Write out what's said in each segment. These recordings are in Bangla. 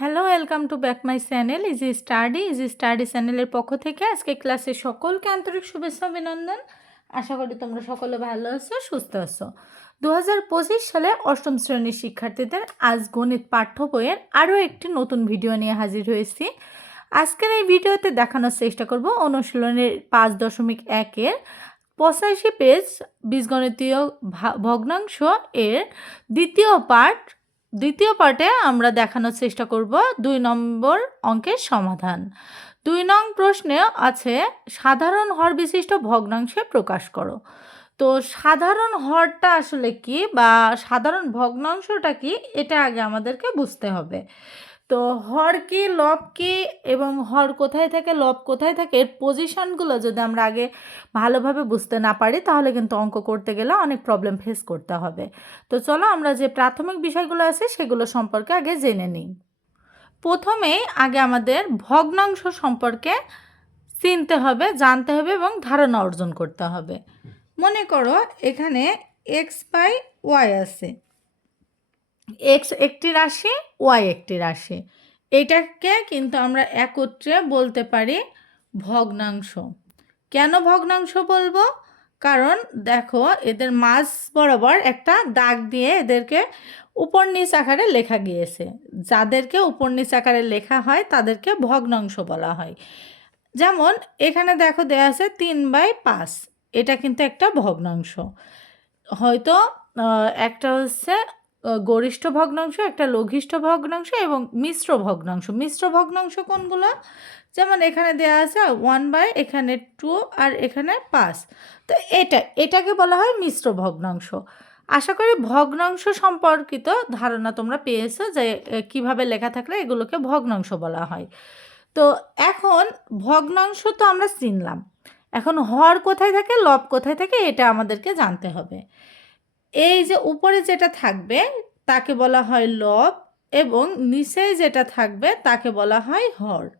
Hello welcome to back my channel easy study easy study চ্যানেলের পক্ষ থেকে আজকে ক্লাসে সকলকে আন্তরিক শুভেচ্ছা, অভিনন্দন। আশা করি তোমরা সকলে ভালো আছো, সুস্থ আছো। দু হাজার পঁচিশ সালে অষ্টম শ্রেণির শিক্ষার্থীদের আজ গণিত পাঠ্য বইয়ের আরও একটি নতুন ভিডিও নিয়ে হাজির হয়েছি। আজকের এই ভিডিওতে দেখানোর চেষ্টা করব অনুশীলনের পাঁচ দশমিক একের পঁচাশি পেজ বীজগণিতীয় ভগ্নাংশ এর দ্বিতীয় পার্ট দ্বিতীয় পার্টে আমরা দেখানোর চেষ্টা করব দুই নম্বর অঙ্কের সমাধান। দুই নং প্রশ্নে আছে, সাধারণ হর বিশিষ্ট ভগ্নাংশে প্রকাশ করো। তো সাধারণ হরটা আসলে কি বা সাধারণ ভগ্নাংশটা কি, এটা আগে আমাদেরকে বুঝতে হবে। তো হর কি, লব কি এবং হর কোথায় থাকে, লব কোথায় থাকে, এর পজিশনগুলো যদি আমরা আগে ভালোভাবে বুঝতে না পারি, তাহলে কিন্তু অঙ্ক করতে গেলে অনেক প্রবলেম ফেস করতে হবে। তো চলো আমরা যে প্রাথমিক বিষয়গুলো আছে, সেগুলো সম্পর্কে আগে জেনে নিই। প্রথমেই আগে আমাদের ভগ্নাংশ সম্পর্কে চিনতে হবে, জানতে হবে এবং ধারণা অর্জন করতে হবে। মনে করো এখানে এক্স বাই ওয়াই আছে। এক্স একটি রাশি ওয়াই একটি রাশি। এটাকে কিন্তু আমরা একত্রে বলতে পারি ভগ্নাংশ। কেন ভগ্নাংশ বলব? কারণ দেখো এদের মাঝ বরাবর একটা দাগ দিয়ে এদেরকে উপর নিচ আকারে লেখা গিয়েছে। যাদেরকে উপর নিচ আকারে লেখা হয় তাদেরকে ভগ্নাংশ বলা হয়। যেমন এখানে দেখো দেয়া আছে তিন বাই পাঁচ। এটা কিন্তু একটা ভগ্নাংশ। হয়তো একটা হচ্ছে গরিষ্ঠ ভগ্নাংশ, একটা লঘিষ্ঠ ভগ্নাংশ এবং মিশ্র ভগ্নাংশ। মিশ্র ভগ্নাংশ কোনগুলো? যেমন এখানে দেয়া আছে ওয়ান বাই এখানে টু আর এখানে পাঁচ। তো এটা, এটাকে বলা হয় মিশ্র ভগ্নাংশ। আশা করি ভগ্নাংশ সম্পর্কিত ধারণা তোমরা পেয়েছ যে কীভাবে লেখা থাকলে এগুলোকে ভগ্নাংশ বলা হয়। তো এখন ভগ্নাংশ তো আমরা চিনলাম। এখন হর কোথায় থাকে, লব কোথায় থাকে, এটা আমাদেরকে জানতে হবে। এই যে উপরে যেটা থাকবে, তাকে বলা হয় লব এবং নিচে যেটা থাকবে, তাকে বলা হয় হর।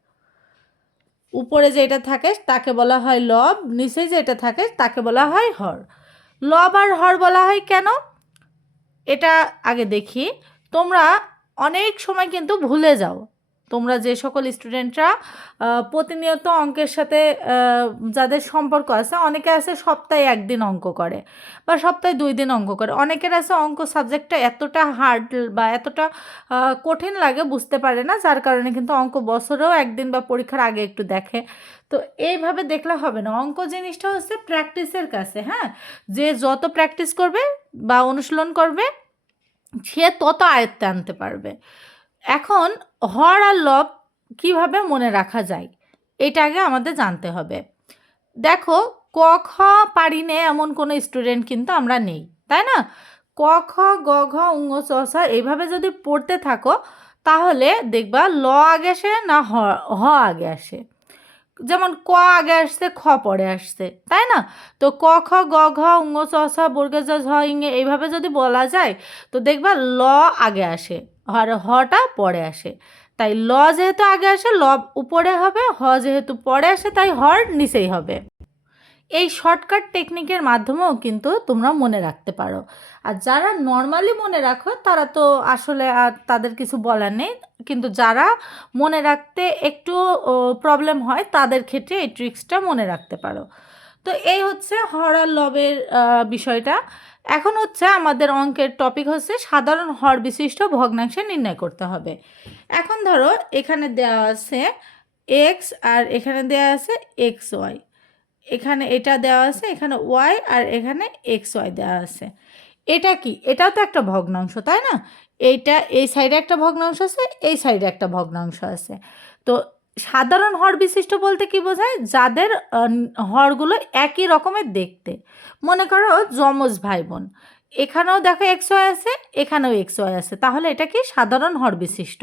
উপরে যেটা থাকে, তাকে বলা হয় লব, নিচে যেটা থাকে, তাকে বলা হয় হর। লব আর হর বলা হয় কেন? এটা আগে দেখি। তোমরা অনেক সময় কিন্তু ভুলে যাও। তোমরা যে সকল স্টুডেন্টরা প্রতিনিয়ত অঙ্কের সাথে যাদের সম্পর্ক আছে, অনেকে আছে সপ্তাহে একদিন অঙ্ক করে বা সপ্তাহে দুই দিন অঙ্ক করে। অনেকের আছে অঙ্ক সাবজেক্টটা এতটা হার্ড বা এতটা কঠিন লাগে, বুঝতে পারে না, যার কারণে কিন্তু অঙ্ক বছরেও একদিন বা পরীক্ষার আগে একটু দেখে। তো এইভাবে দেখলে হবে না। অঙ্ক জিনিসটা হচ্ছে প্র্যাকটিসের কাছে হ্যাঁ? যে যত প্র্যাকটিস করবে বা অনুশীলন করবে, সে তত আয়ত্তে আনতে পারবে। এখন হর আর লব কীভাবে মনে রাখা যায়, এটা আগে আমাদের জানতে হবে। দেখো, ক, খ পারি নে এমন কোনো স্টুডেন্ট কিন্তু আমরা নেই, তাই না? ক, খ, গ, ঘ উঙ্গ চ ছ এইভাবে যদি পড়তে থাকো, তাহলে দেখবা ল আগে আসে না হ হ আগে আসে। যেমন ক আগে আসছে, খ পরে আসছে, তাই না? তো ক, খ, গ, ঘ উঙ্গ চ ছ বর্গে জ ঝ ইঙে এইভাবে যদি বলা যায়, তো দেখবা ল আগে আসে। আর হটা পরে আসে। তাই ল যেহেতু আগে আসে, ল উপরে হবে, হ যেহেতু পরে আসে, তাই হর নিচেই হবে। এই শর্টকাট টেকনিকের মাধ্যমেও কিন্তু তোমরা মনে রাখতে পারো। আর যারা নর্মালি মনে রাখো, তারা তো আসলে আর তাদের কিছু বলার নেই। কিন্তু যারা মনে রাখতে একটু প্রবলেম হয়, তাদের ক্ষেত্রে এই ট্রিক্সটা মনে রাখতে পারো। তো এই হচ্ছে হর আর লবের বিষয়টা। এখন হচ্ছে আমাদের অঙ্কের টপিক হচ্ছে সাধারণ হর বিশিষ্ট ভগ্নাংশে নির্ণয় করতে হবে। এখন ধরো এখানে দেওয়া আছে এক্স আর এখানে দেওয়া আছে এক্স ওয়াই এখানে এটা দেওয়া আছে, এখানে ওয়াই আর এখানে এক্স ওয়াই দেওয়া আছে। এটা কি? এটাও তো একটা ভগ্নাংশ, তাই না? এইটা এই সাইডে একটা ভগ্নাংশ আছে, এই সাইডে একটা ভগ্নাংশ আছে। তো সাধারণ হর বিশিষ্ট বলতে কি বোঝায়? যাদের হরগুলো একই রকমের দেখতে। মনে করো যমজ ভাই বোন এখানেও দেখো এক্স ওয়াই আছে, এখানেও এক্স ওয়াই আছে। তাহলে এটা কি সাধারণ হর বিশিষ্ট?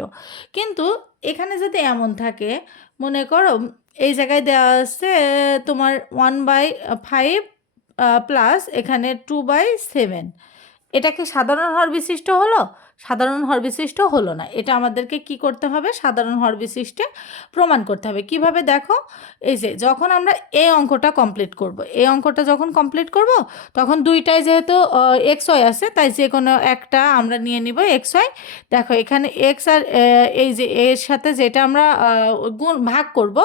কিন্তু এখানে যদি এমন থাকে, মনে করো এই জায়গায় দেওয়া আছে তোমার ওয়ান বাই ফাইভ প্লাস এখানে টু বাই সেভেন। এটা কি সাধারণ হর বিশিষ্ট হলো? সাধারণ হর বিশিষ্ট হলো না। এটা আমাদেরকে কি করতে হবে? সাধারণ হর বিশিষ্টে প্রমাণ করতে হবে। কীভাবে দেখো? এই যে যখন আমরা এই অঙ্কটা কমপ্লিট করব এই অঙ্কটা যখন কমপ্লিট করব, তখন দুইটাই যেহেতু এক্স ওয়াই আছে, তাই যে কোনো একটা আমরা নিয়ে নিব এক্স ওয়াই দেখো এখানে এক্স আর এই যে এর সাথে যেটা আমরা গুণ ভাগ করব,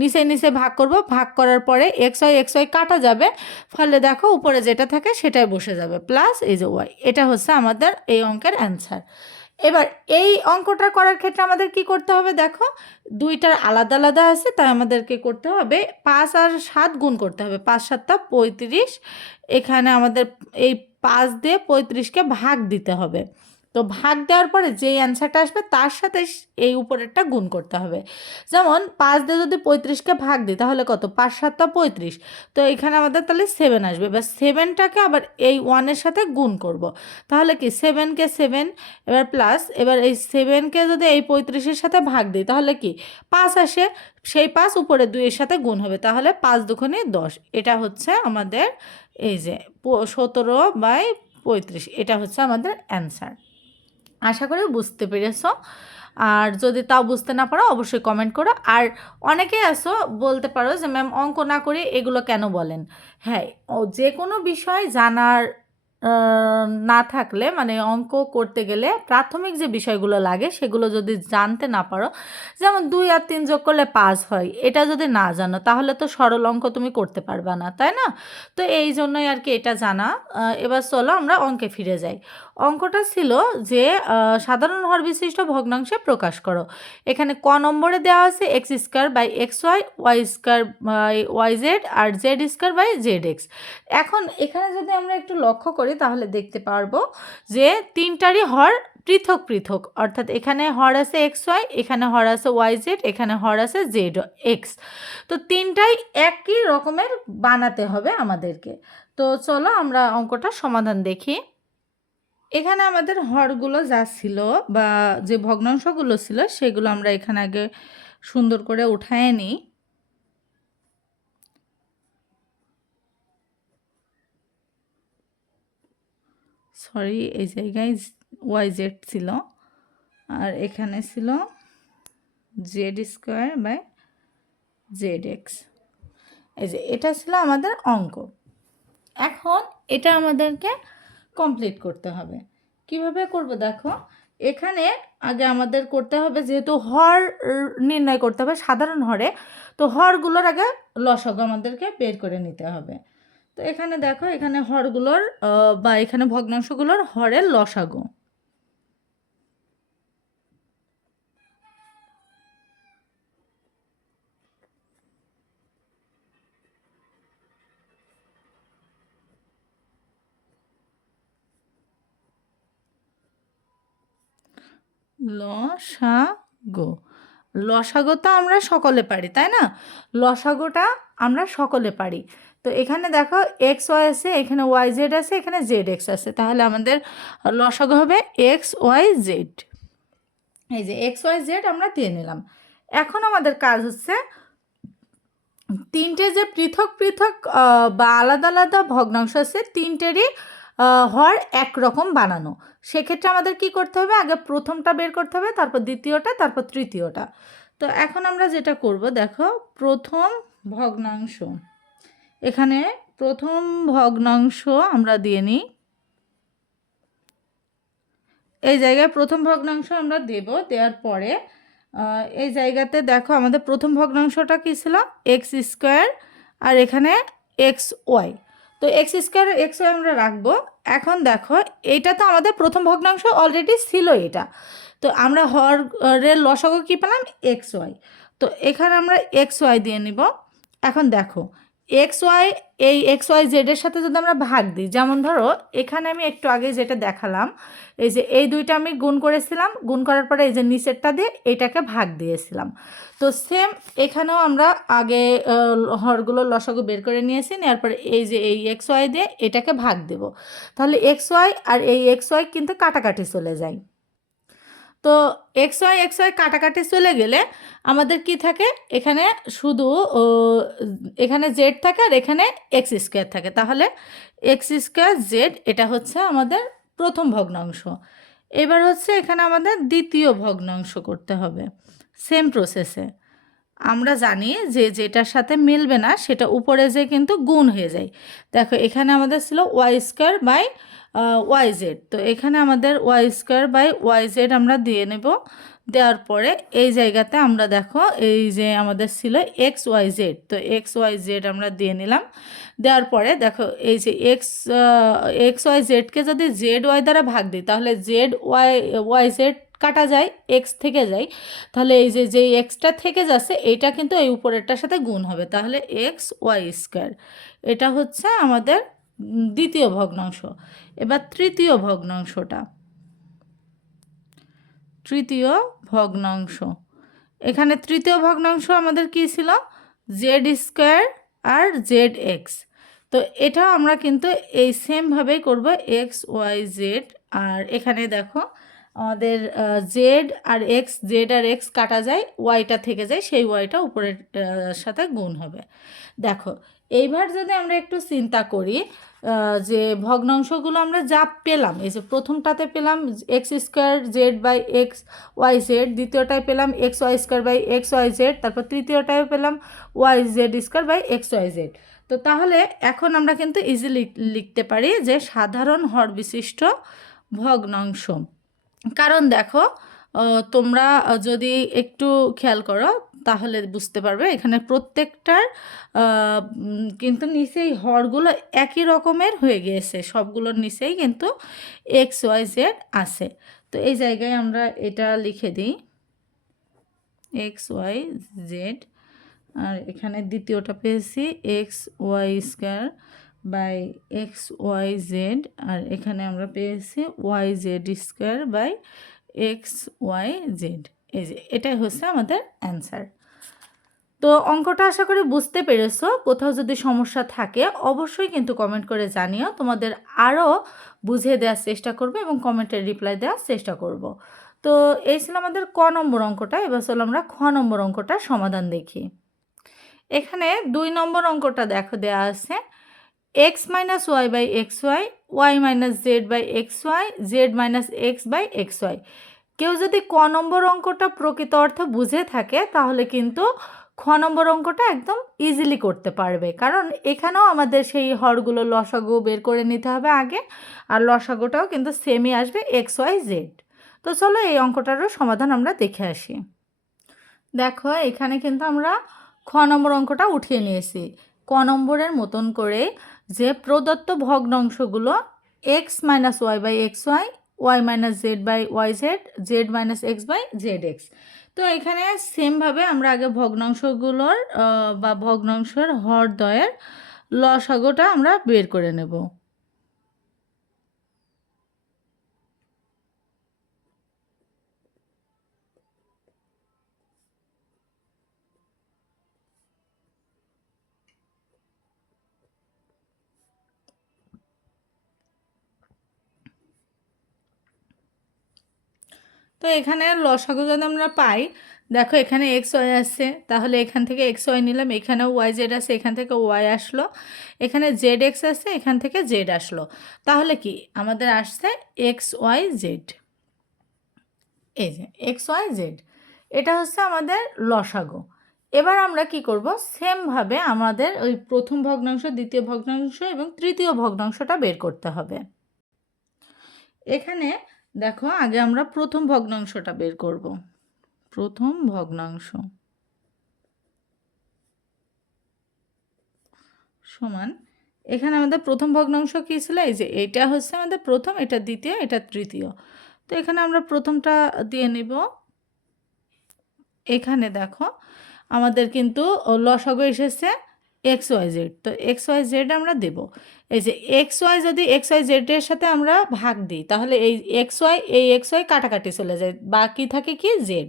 নিচে নিচে ভাগ করব, ভাগ করার পরে এক্স ওয়াই এক্স ওয়াই কাটা যাবে। ফলে দেখো উপরে যেটা থাকে সেটাই বসে যাবে। প্লাস এই যে ওয়াই এটা হচ্ছে আমাদের এই অঙ্কের অ্যান্সার এবার এই অঙ্কটা করার ক্ষেত্রে আমাদের কি করতে হবে দেখো? দুইটার আলাদা আলাদা আছে, তাই আমাদেরকে করতে হবে পাঁচ আর সাত গুণ করতে হবে। পাঁচ সাতটা পঁয়ত্রিশ। এখানে আমাদের এই পাঁচ দিয়ে পঁয়ত্রিশকে ভাগ দিতে হবে। তো ভাগ দেওয়ার পরে যেই অ্যান্সারটা আসবে, তার সাথে এই উপরেরটা গুণ করতে হবে। যেমন, পাঁচ দিয়ে যদি পঁয়ত্রিশকে ভাগ দিই, তাহলে কত? পাঁচ সাতটা পঁয়ত্রিশ। তো এখানে আমাদের তাহলে সেভেন আসবে। এবার সেভেনটাকে আবার এই ওয়ানের সাথে গুণ করব। তাহলে কি? সেভেনকে সেভেন এবার প্লাস এবার এই সেভেনকে যদি এই পঁয়ত্রিশের সাথে ভাগ দিই, তাহলে কি? পাঁচ আসে। সেই পাঁচ উপরে দুইয়ের সাথে গুণ হবে। তাহলে পাঁচ দুখানে দশ। এটা হচ্ছে আমাদের এই যে সতেরো বাই পঁয়ত্রিশ। এটা হচ্ছে আমাদের অ্যান্সার আশা করি বুঝতে পেরেছ। আর যদি তাও বুঝতে না পারো, অবশ্যই কমেন্ট করো। আর অনেকেই আসো বলতে পারো যে ম্যাম অঙ্ক না করে এগুলো কেন বলেন? হ্যাঁ ও যে কোনো বিষয় জানার না থাকলে মানে অঙ্ক করতে গেলে প্রাথমিক যে বিষয়গুলো লাগে, সেগুলো যদি জানতে না পারো, যেমন দুই আর তিন যোগ করলে পাঁচ হয়, এটা যদি না জানো, তাহলে তো সরল অঙ্ক তুমি করতে পারবে না, তাই না? তো এই জন্যই আর কি এটা জানা। এবার চলো আমরা অঙ্কে ফিরে যাই। অঙ্কটা ছিল যে সাধারণ হর বিশিষ্ট ভগ্নাংশে প্রকাশ করো। এখানে ক নম্বরে দেওয়া আছে X square by X Y Y square by Y Z R Z square by Z X এখন এখানে যদি আমরা একটু লক্ষ্য করি, তাহলে দেখতে পারব যে তিনটারই হর পৃথক পৃথক। অর্থাৎ এখানে হর আছে এক্স ওয়াই এখানে হর আছে ওয়াই জেড এখানে হর আছে জেড এক্স তো তিনটাই একই রকমের বানাতে হবে আমাদেরকে। তো চলো আমরা অঙ্কটা সমাধান দেখি। এখানে আমাদের হরগুলো যা ছিল বা যে ভগ্নাংশগুলো ছিল, সেগুলো আমরা এখানে আগে সুন্দর করে উঠায় নিই। সরি এই জায়গায় ওয়াই জেড ছিল। আর এখানে ছিল Z square by Z X এই যে, এটা ছিল আমাদের অঙ্ক। এখন এটা আমাদেরকে কমপ্লিট করতে হবে। কীভাবে করব দেখো? এখানে আগে আমাদের করতে হবে যেহেতু হর নির্ণয় করতে হবে, সাধারণ হরে, তো হরগুলোর আগে লসক আমাদেরকে বের করে নিতে হবে। তো এখানে দেখো, এখানে হরগুলোর বা এখানে ভগ্নাংশগুলোর হরের লসাগু। লসাগো। লসাগো তো আমরা সকলে পারি, তাই না? লসাগোটা আমরা সকলে পারি। তো এখানে দেখো এক্স ওয়াই আছে, এখানে ওয়াই জেড আছে, এখানে জেড এক্স আছে। তাহলে আমাদের লসাগো হবে এক্স ওয়াই জেড এই যে এক্স ওয়াই জেড আমরা দিয়ে নিলাম। এখন আমাদের কাজ হচ্ছে তিনটে যে পৃথক পৃথক বা আলাদা আলাদা ভগ্নাংশ আছে, তিনটেরই হর একরকম বানানো। সেক্ষেত্রে আমাদের কি করতে হবে? আগে প্রথমটা বের করতে হবে, তারপর দ্বিতীয়টা, তারপর তৃতীয়টা। তো এখন আমরা যেটা করব, দেখো, প্রথম ভগ্নাংশ। এখানে প্রথম ভগ্নাংশ আমরা দিয়ে নিই। এই জায়গায় প্রথম ভগ্নাংশ আমরা দেব, দেওয়ার পরে এই জায়গাতে দেখো, আমাদের প্রথম ভগ্নাংশটা কী ছিল? এক্স স্কোয়ার, আর এখানে এক্স ওয়াই। তো এক্স স্কোয়ার এক্স আমরা রাখব। এখন দেখো এটা তো আমাদের প্রথম ভগ্নাংশ অলরেডি ছিল এটা তো আমরা হরের লসাগু কী পেলাম? এক্স ওয়াই তো এখানে আমরা এক্স ওয়াই দিয়ে নিব। এখন দেখো এক্স ওয়াই, এই এক্স ওয়াই জেডের সাথে যদি আমরা ভাগ দিই, যেমন ধরো, এখানে আমি একটু আগে যেটা দেখালাম, এই যে এই দুইটা আমি গুণ করেছিলাম, গুণ করার পরে এই যে নিচেরটা দিয়ে এটাকে ভাগ দিয়েছিলাম। তো সেম এখানেও আমরা আগে হরগুলো লসাগু বের করে নিয়েছি, নেওয়ার পরে এই যে এই এক্স ওয়াই দিয়ে এটাকে ভাগ দেব। তাহলে এক্স ওয়াই আর এই এক্স ওয়াই কিন্তু কাটাকাটি চলে যায়। তো এক্স ওয়াই এক্স ওয়াই কাটাকাটি চলে গেলে আমাদের কি থাকে? এখানে শুধু এখানে জেড থাকে আর এখানে এক্স স্কোয়ার থাকে। তাহলে এক্স স্কোয়ার জেড এটা হচ্ছে আমাদের প্রথম ভগ্নাংশ। এবার হচ্ছে এখানে আমাদের দ্বিতীয় ভগ্নাংশ করতে হবে। সেম প্রসেসে আমরা জানি যে যেটার সাথে মিলবে না, সেটা উপরে যে কিন্তু গুণ হয়ে যায়। দেখো, এখানে আমাদের ছিল Y square by Y Z. তো এখানে আমাদের Y square by Y Z আমরা দিয়ে নেব। দেওয়ার পরে এই জায়গাতে আমরা দেখো, এই যে আমাদের ছিল এক্স ওয়াই জেড। তো এক্স ওয়াই জেড আমরা দিয়ে নিলাম। দেওয়ার পরে দেখো, এই যে এক্স এক্স ওয়াই জেডকে যদি জেড ওয়াই দ্বারা ভাগ দিই, তাহলে জেড ওয়াই ওয়াই জেড কাটা যায় এক্স থেকে যায়, তাহলে এই যে যে এক্সটা থেকে যাচ্ছে, এইটা কিন্তু এই উপরেরটার সাথে গুণ হবে। তাহলে এক্স ওয়াই স্কোয়ার এটা হচ্ছে আমাদের দ্বিতীয় ভগ্নাংশ। এবার তৃতীয় ভগ্নাংশটা। তৃতীয় ভগ্নাংশ। এখানে তৃতীয় ভগ্নাংশ আমাদের কি ছিল? জেড স্কোয়ার আর জেড এক্স তো এটাও আমরা কিন্তু এই সেমভাবেই করব এক্স ওয়াই জেড আর এখানে দেখো আমাদের জেড আর এক্স জেড আর এক্স কাটা যায় ওয়াইটা থেকে যায়, সেই ওয়াইটা উপরের সাথে গুণ হবে। দেখো, এইবার যদি আমরা একটু চিন্তা করি যে ভগ্নাংশগুলো আমরা যা পেলাম, এই যে প্রথমটাতে পেলাম X square Z by X Y Z দ্বিতীয়টায় পেলাম X Y square by X Y Z তারপর তৃতীয়টায় পেলাম Y Z square by X Y Z তো তাহলে এখন আমরা কিন্তু ইজিলি লিখতে পারি যে সাধারণ হর বিশিষ্ট ভগ্নাংশ। কারণ দেখো তোমরা যদি একটু খেয়াল করো, তাহলে বুঝতে পারবে, এখানে প্রত্যেকটার কিন্তু নিচেই হরগুলো একই রকমের হয়ে গিয়েছে, সবগুলোর নিচেই কিন্তু এক্স ওয়াই জেড আছে। তো এই জায়গায় আমরা এটা লিখে দিই এক্স ওয়াই জেড আর এখানে দ্বিতীয়টা পেয়েছি X Y square by X Y Z আর এখানে আমরা পেয়েছি Y Z square by X Y Z এই যে, এটাই হচ্ছে আমাদের অ্যান্সার তো অঙ্কটা আশা করি বুঝতে পেরেছ। কোথাও যদি সমস্যা থাকে, অবশ্যই কিন্তু কমেন্ট করে জানিও। তোমাদের আরও বুঝিয়ে দেওয়ার চেষ্টা করব এবং কমেন্টের রিপ্লাই দেওয়ার চেষ্টা করব। তো এই ছিল আমাদের ক নম্বর অঙ্কটা। এবার চলো আমরা খ নম্বর অঙ্কটার সমাধান দেখি। এখানে দুই নম্বর অঙ্কটা দেখো দেওয়া আছে। X minus Y by X Y Y minus Z by X Y Z minus X by X Y কেউ যদি ক নম্বর অঙ্কটা প্রকৃত অর্থ বুঝে থাকে, তাহলে কিন্তু খ নম্বর অঙ্কটা একদম ইজিলি করতে পারবে। কারণ এখানেও আমাদের সেই হরগুলো লসাগু বের করে নিতে হবে আগে, আর লসাগুটাও কিন্তু সেমই আসবে এক্স ওয়াই জেড তো চলো এই অঙ্কটারও সমাধান আমরা দেখে আসি। দেখো, এখানে কিন্তু আমরা খ নম্বর অঙ্কটা উঠিয়ে নিয়েছি। ক নম্বরের মতন করে যে প্রদত্ত ভগ্নাংশগুলো X minus Y by X Y Y minus Z by Y Z Z minus X by Z X তো এখানে সেমভাবে আমরা আগে ভগ্নাংশগুলোর বা ভগ্নাংশের হরদয়ের লসাগোটা আমরা বের করে নেব। তো এখানে লসাগু যদি আমরা পাই, দেখো এখানে এক্স ওয়াই আসছে, তাহলে এখান থেকে এক্স ওয়াই নিলাম, এখানেও ওয়াই জেড আছে এখান থেকে ওয়াই আসলো, এখানে জেড এক্স আসছে, এখান থেকে জেড আসলো। তাহলে কি? আমাদের আসছে এক্স ওয়াই জেড এই যে এক্স ওয়াই জেড এটা হচ্ছে আমাদের লসাগু। এবার আমরা কি করব? সেমভাবে আমাদের ওই প্রথম ভগ্নাংশ, দ্বিতীয় ভগ্নাংশ এবং তৃতীয় ভগ্নাংশটা বের করতে হবে। এখানে দেখো, আগে আমরা প্রথম ভগ্নাংশটা বের করব। প্রথম ভগ্নাংশ সমান, এখানে আমাদের প্রথম ভগ্নাংশ কী ছিল? এই যে এটা হচ্ছে আমাদের প্রথম, এটা দ্বিতীয়, এটা তৃতীয়। তো এখানে আমরা প্রথমটা দিয়ে নেব। এখানে দেখো, আমাদের কিন্তু লসাগু এসেছে এক্স ওয়াই জেড, তো এক্স ওয়াই জেড আমরা দেব। এই যে এক্স ওয়াই যদি এক্স ওয়াই জেডের সাথে আমরা ভাগ দিই, তাহলে এই এক্স ওয়াই, এই এক্স ওয়াই কাটাকাটি চলে যায়, বাকি থাকে কি জেড।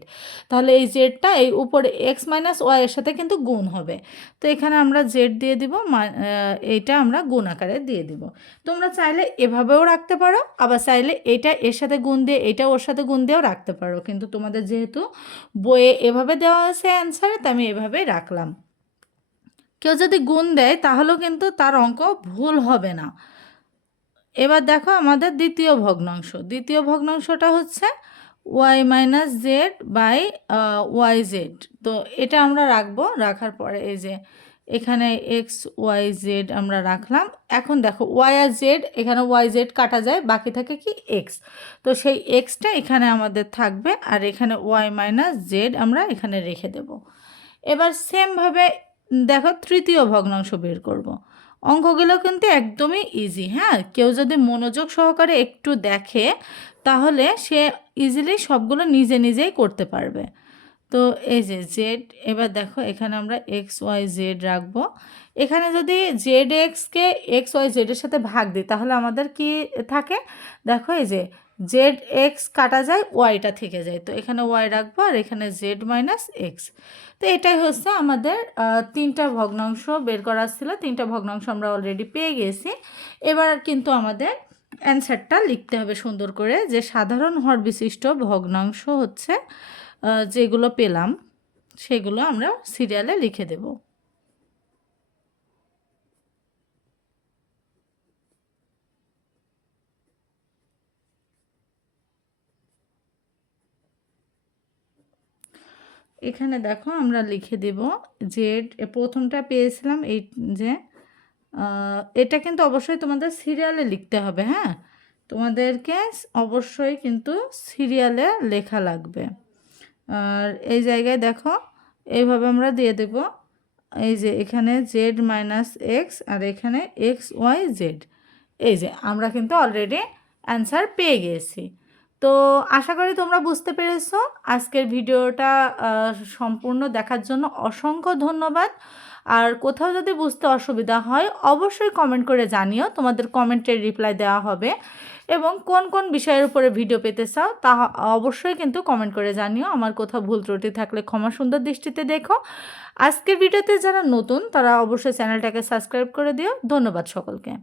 তাহলে এই জেডটা এই উপরে এক্স মাইনাস ওয়াই এর সাথে কিন্তু গুণ হবে। তো এখানে আমরা জেড দিয়ে দিব এইটা আমরা গুণ আকারে দিয়ে দিব। তোমরা চাইলে এভাবেও রাখতে পারো, আবার চাইলে এটা এর সাথে গুণ দিয়ে, এটা ওর সাথে গুণ দিয়েও রাখতে পারো। কিন্তু তোমাদের যেহেতু বইয়ে এভাবে দেওয়া আছে অ্যান্সারে তো আমি এভাবেই রাখলাম। কেউ যদি গুণ দেয়, তাহলেও কিন্তু তার অঙ্ক ভুল হবে না। এবার দেখো আমাদের দ্বিতীয় ভগ্নাংশ। দ্বিতীয় ভগ্নাংশটা হচ্ছে Y minus Z by Y Z তো এটা আমরা রাখব, রাখার পরে এই যে এখানে এক্স ওয়াই জেড আমরা রাখলাম। এখন দেখো ওয়াই আর জেড এখানে ওয়াই জেড কাটা যায়, বাকি থাকে কি এক্স তো সেই এক্সটা এখানে আমাদের থাকবে, আর এখানে ওয়াই মাইনাস জেড আমরা এখানে রেখে দেব। এবার সেমভাবে দেখো, তৃতীয় ভগ্নাংশ বের করব। অঙ্কগুলো কিন্তু একদমই ইজি হ্যাঁ? কেউ যদি মনোযোগ সহকারে একটু দেখে, তাহলে সে ইজিলি সবগুলো নিজে নিজেই করতে পারবে। তো এই যে জেড এবার দেখো, এখানে আমরা এক্স ওয়াই জেড রাখব। এখানে যদি জেড এক্সকে এক্স ওয়াই জেডের সাথে ভাগ দিই, তাহলে আমাদের কি থাকে? দেখো, এই যে জেড এক্স কাটা যায় ওয়াইটা থেকে যায়। তো এখানে ওয়াই রাখব আর এখানে জেড মাইনাস এক্স তো এটাই হচ্ছে আমাদের তিনটা ভগ্নাংশ বের করার ছিল। তিনটা ভগ্নাংশ আমরা অলরেডি পেয়ে গেছি। এবার কিন্তু আমাদের অ্যান্সারটা লিখতে হবে সুন্দর করে যে সাধারণ হর বিশিষ্ট ভগ্নাংশ হচ্ছে যেগুলো পেলাম, সেগুলো আমরা সিরিয়ালে লিখে দেব। এখানে দেখো আমরা লিখে দেব জেড প্রথমটা পেয়েছিলাম এই যে এটা কিন্তু অবশ্যই তোমাদের সিরিয়ালে লিখতে হবে হ্যাঁ? তোমাদেরকে অবশ্যই কিন্তু সিরিয়ালে লেখা লাগবে। আর এই জায়গায় দেখো, এইভাবে আমরা দিয়ে দেব, এই যে এখানে জেড মাইনাস এক্স আর এখানে এক্স ওয়াই জেড এই যে আমরা কিন্তু অলরেডি অ্যান্সার পেয়ে গিয়েছি তো আশা করি তোমরা বুঝতে পেরেছ। আজকের ভিডিওটা সম্পূর্ণ দেখার জন্য অসংখ্য ধন্যবাদ। আর কোথাও যদি বুঝতে অসুবিধা হয়, অবশ্যই কমেন্ট করে জানিও, তোমাদের কমেন্টের রিপ্লাই দেওয়া হবে। এবং কোন কোন বিষয়ের উপরে ভিডিও পেতে চাও, তা অবশ্যই কিন্তু কমেন্ট করে জানিও। আমার কোথাও ভুল ত্রুটি থাকলে ক্ষমা সুন্দর দৃষ্টিতে দেখো। আজকের ভিডিওতে যারা নতুন, তারা অবশ্যই চ্যানেলটাকে সাবস্ক্রাইব করে দিও। ধন্যবাদ সকলকে।